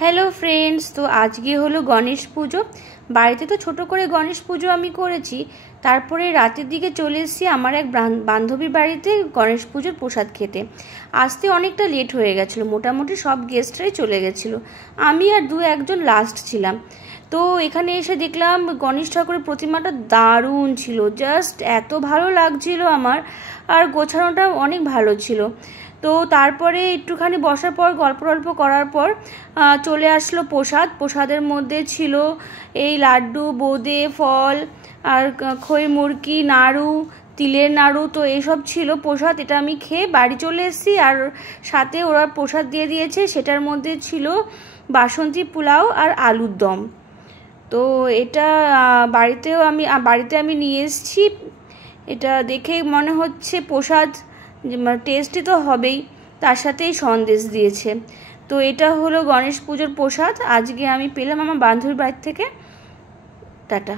Hello friends, তো আজকে হলো গণেশ পুজো। বাড়িতে তো ছোট করে গণেশ পুজো আমি করেছি। তারপরে রাতের দিকে চলে এসেছি আমার এক বান্ধবীর বাড়িতে গণেশ পুজোর প্রসাদ খেতে। আসতে অনেকটা লেট হয়ে গেছিলো, মোটামুটি সব গেস্টরাই চলে গেছিলো, আমি আর একজন লাস্ট ছিলাম। তো এখানে এসে দেখলাম গণেশ ঠাকুরের প্রতিমাটা দারুণ ছিল, জাস্ট এত ভালো লাগছিল আমার, আর গোছানোটা অনেক ভালো ছিল। তো তারপরে একটুখানি বসার পর গল্প করার পর চলে আসলো প্রসাদের মধ্যে ছিল এই লাড্ডু, বোঁদে, ফল আর খই মুরকি, নাড়ু, তিলের নাড়ু। তো এইসব ছিল প্রসাদ। এটা আমি খেয়ে বাড়ি চলে এসেছি। আর সাথে ওরা প্রসাদ দিয়ে দিয়েছে, সেটার মধ্যে ছিল বাসন্তী পোলাও আর আলুর দম। তো এটা বাড়িতে আমি নিয়ে এসেছি। এটা দেখে মনে হচ্ছে প্রসাদ টেস্টি তো হবেই, তার সাথেই সন্দেশ দিয়েছে। তো এটা হলো গণেশ পুজোর প্রসাদ আজকে আমি পেলাম আমার বান্ধবীর বাড়ি থেকে। টাটা।